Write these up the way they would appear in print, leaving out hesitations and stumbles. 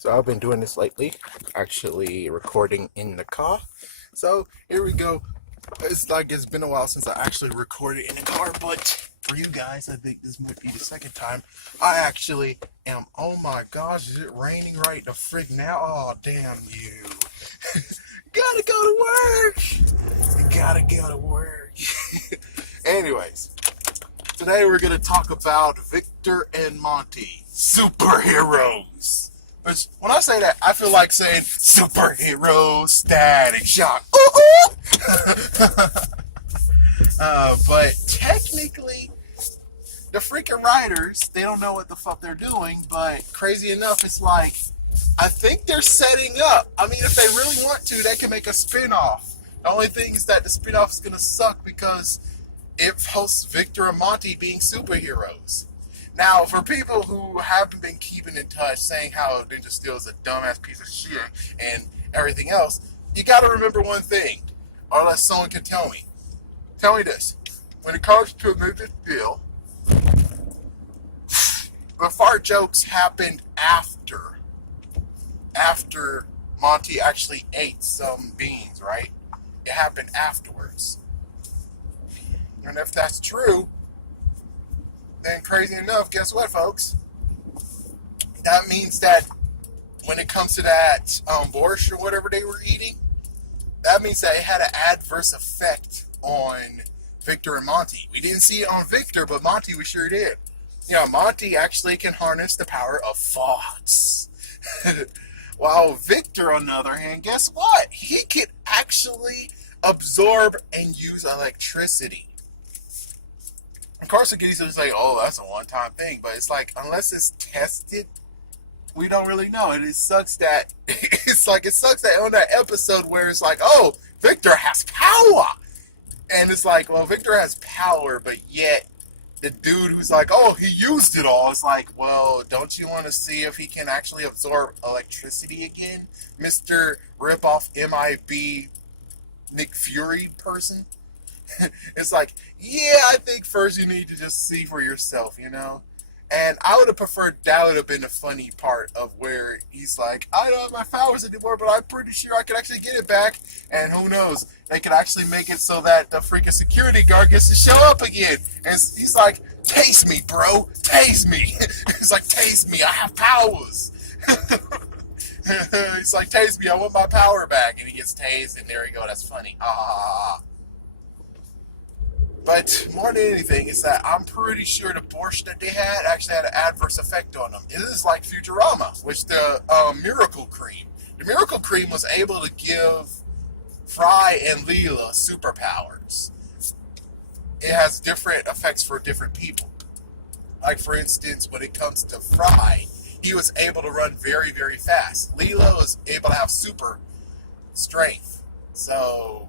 So I've been doing this lately, actually recording in the car. So here we go. It's been a while since I actually recorded in the car, but for you guys, I think this might be the second time. I actually am. Oh my gosh, is it raining right the frick now? Oh damn you! Gotta go to work. You gotta go to work. Anyways, today we're gonna talk about Victor and Monty, superheroes. Which, when I say that, I feel like saying superhero static shock. But technically, the freaking writers, they don't know what the fuck they're doing. But crazy enough, it's like, I think they're setting up. I mean, if they really want to, they can make a spin-off. The only thing is that the spin-off is going to suck because it hosts Victor and Monty being superheroes. Now, for people who haven't been keeping in touch, saying how Ninja Steel is a dumbass piece of shit and everything else, you got to remember one thing, or unless someone can tell me. Tell me this: when it comes to Ninja Steel, the fart jokes happened after Monty actually ate some beans, right? It happened afterwards. And if that's true, then crazy enough, guess what, folks? That means that when it comes to that borscht or whatever they were eating, that means that it had an adverse effect on Victor and Monty. We didn't see it on Victor, but Monty we sure did. You know, Monty actually can harness the power of thoughts. While Victor, on the other hand, guess what? He can actually absorb and use electricity. Of course, it can easily say, oh, that's a one-time thing. But it's like, unless it's tested, we don't really know. And it sucks that, it sucks that on that episode where it's like, oh, Victor has power. And it's like, well, Victor has power, but yet the dude who's like, oh, he used it all. It's like, well, don't you want to see if he can actually absorb electricity again? Mr. Ripoff MIB Nick Fury person? It's like, yeah, I think first you need to just see for yourself, you know? And I would have preferred that would have been the funny part of where he's like, I don't have my powers anymore, but I'm pretty sure I could actually get it back. And who knows, they could actually make it so that the freaking security guard gets to show up again. And he's like, taste me, bro, taste me. He's like, taste me, I have powers. He's like, taste me, I want my power back. And he gets tased, and there you go, that's funny. Ah. But more than anything, is that I'm pretty sure the borscht that they had actually had an adverse effect on them. It is like Futurama, which the Miracle Cream. The Miracle Cream was able to give Fry and Leela superpowers. It has different effects for different people. Like, for instance, when it comes to Fry, he was able to run very, very fast. Leela was able to have super strength. So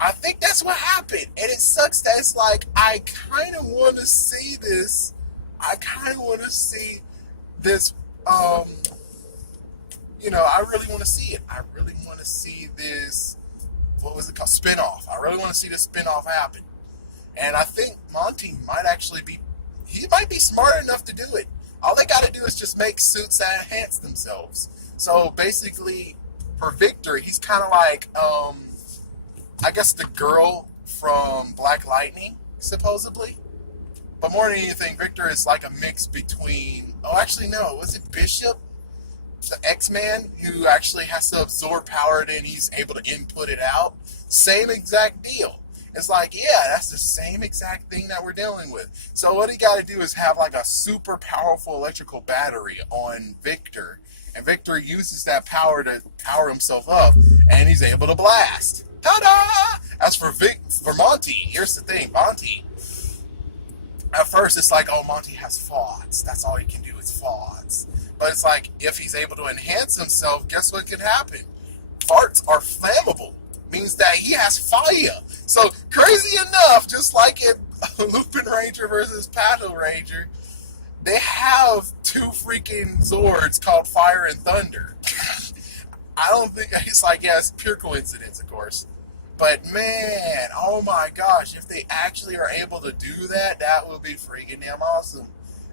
I think that's what happened. And it sucks that it's like, I kind of want to see this. I kind of want to see this, I really want to see it. I really want to see this, what was it called? Spinoff. I really want to see this spinoff happen. And I think Monty might actually he might be smart enough to do it. All they got to do is just make suits that enhance themselves. So basically, for Victor, he's kind of like, I guess the girl from Black Lightning, supposedly. But more than anything, Victor is like a mix between... Oh, actually, no. Was it Bishop? The X-Man who actually has to absorb power, then he's able to input it out. Same exact deal. It's like, yeah, that's the same exact thing that we're dealing with. So what he got to do is have like a super powerful electrical battery on Victor. And Victor uses that power to power himself up, and he's able to blast. Ta-da! As for Monty, here's the thing, Monty. At first, it's like, oh, Monty has thoughts. That's all he can do is thoughts. But it's like, if he's able to enhance himself, guess what can happen? Farts are flammable. Means that he has fire. So, crazy enough, just like in Lupin Ranger versus Pato Ranger, they have two freaking Zords called Fire and Thunder. I don't think, it's like, yeah, it's pure coincidence, of course. But man, oh my gosh, if they actually are able to do that, that would be freaking damn awesome.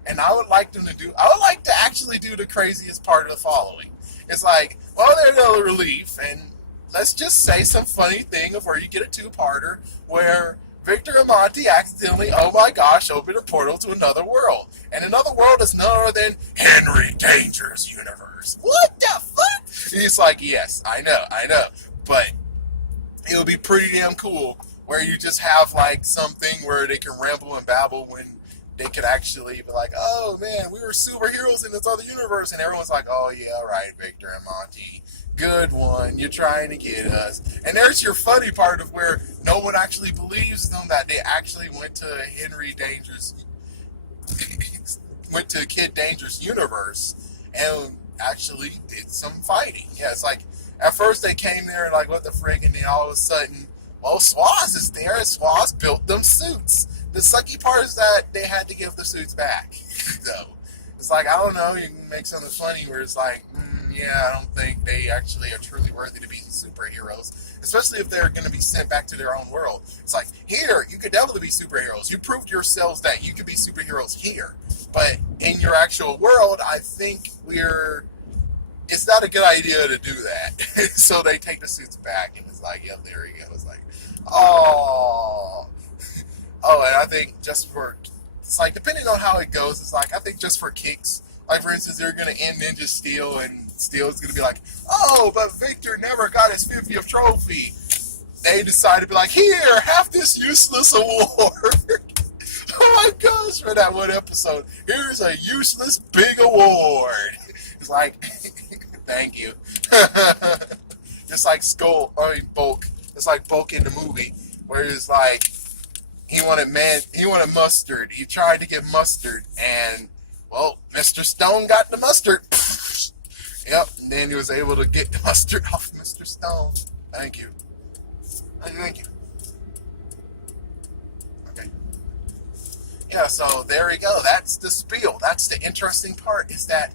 And I would like to actually do the craziest part of the following. It's like, well, there's no relief, and let's just say some funny thing of where you get a two-parter where Victor and Monty accidentally, oh my gosh, open a portal to another world. And another world is none other than Henry Danger's universe. What the fuck? And he's like, yes, I know. But it'll be pretty damn cool where you just have like something where they can ramble and babble when they could actually be like, oh man, we were superheroes in this other universe, and everyone's like, oh yeah, right, Victor and Monty, good one, you're trying to get us. And there's your funny part of where no one actually believes them that they actually went to Henry Danger's went to Kid Danger's universe and actually did some fighting. Yeah, it's like at first they came there like, what the frig, and then all of a sudden, well, Swaz is there, and Swaz built them suits. The sucky part is that they had to give the suits back. So it's like, I don't know, you can make something funny where it's like, yeah, I don't think they actually are truly worthy to be superheroes, especially if they're going to be sent back to their own world. It's like, here, you could definitely be superheroes. You proved yourselves that you could be superheroes here. But in your actual world, I think it's not a good idea to do that. So they take the suits back, and it's like, yep, there you go. It's like, oh. Oh, and I think it's like, depending on how it goes, it's like, I think just for kicks, like, for instance, they're going to end Ninja Steel, and Steel's going to be like, oh, but Victor never got his 50th trophy. They decide to be like, here, have this useless award. Oh my gosh, for that one episode, here's a useless big award. It's like, thank you. Just like Bulk. It's like Bulk in the movie, where it's like, he wanted mustard. He tried to get mustard, and, well, Mr. Stone got the mustard. Yep, and then he was able to get the mustard off Mr. Stone. Thank you. Thank you. Okay. Yeah, so there we go. That's the spiel. That's the interesting part, is that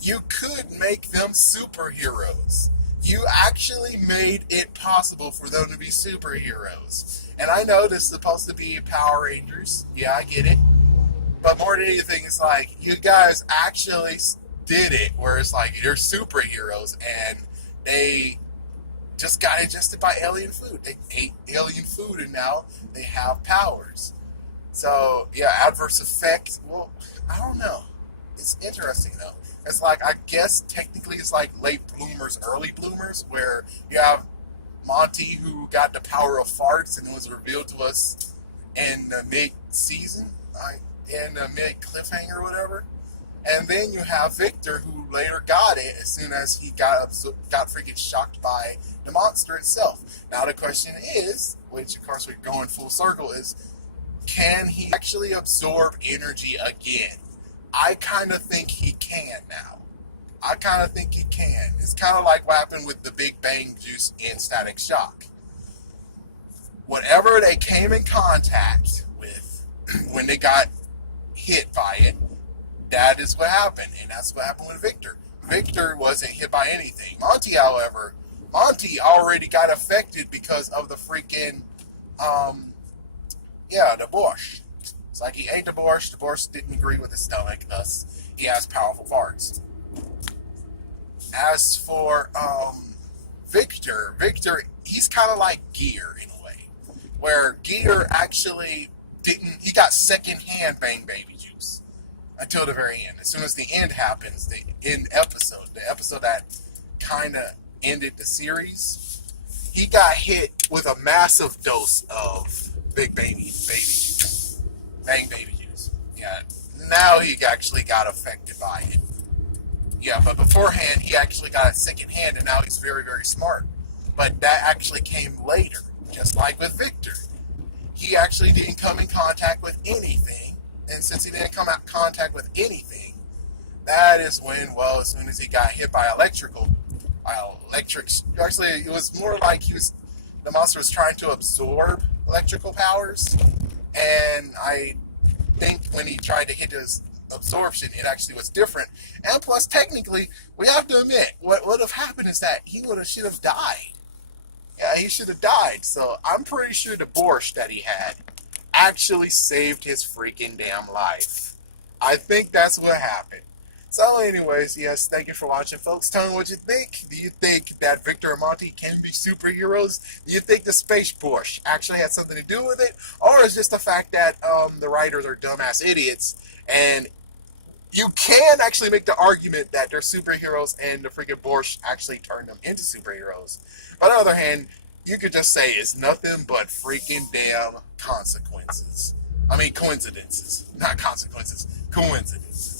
you could make them superheroes. You actually made it possible for them to be superheroes. And I know this is supposed to be Power Rangers. Yeah, I get it. But more than anything, it's like, you guys actually did it, where it's like, they're superheroes, and they just got ingested by alien food. They ate alien food, and now they have powers. So, yeah, adverse effects, well, I don't know. It's interesting, though. It's like, I guess technically it's like late bloomers, early bloomers, where you have Monty, who got the power of farts, and it was revealed to us in the mid-season, in the mid-cliffhanger or whatever. And then you have Victor, who later got it as soon as he got freaking shocked by the monster itself. Now the question is, which of course we're going full circle, is can he actually absorb energy again? I kind of think he can now. I kind of think he can. It's kind of like what happened with the Big Bang juice in Static Shock. Whatever they came in contact with when they got hit by it, that is what happened. And that's what happened with Victor. Victor wasn't hit by anything. Monty, however, already got affected because of the freaking, the borscht. It's like he ate the borscht didn't agree with his stomach, thus he has powerful farts. As for Victor, he's kind of like Gear in a way, where Gear actually he got second-hand Bang Baby juice until the very end. As soon as the end happens, the episode that kind of ended the series, he got hit with a massive dose of Bang Baby juice. Yeah, now he actually got affected by it. Yeah, but beforehand, he actually got it secondhand, and now he's very, very smart. But that actually came later, just like with Victor. He actually didn't come in contact with anything, and since he didn't come in contact with anything, that is when, well, as soon as he got hit by actually, it was more like the monster was trying to absorb electrical powers, and I think when he tried to hit his absorption, it actually was different. And plus, technically, we have to admit, what would have happened is that he should have died. Yeah, he should have died. So I'm pretty sure the borscht that he had actually saved his freaking damn life. I think that's what happened. So, anyways, yes, thank you for watching, folks. Tell me what you think. Do you think that Victor and Monty can be superheroes? Do you think the space push actually had something to do with it? Or is just the fact that the writers are dumbass idiots and you can actually make the argument that they're superheroes and the freaking Borscht actually turned them into superheroes. But on the other hand, you could just say it's nothing but freaking damn consequences. I mean, coincidences. Not consequences, coincidences.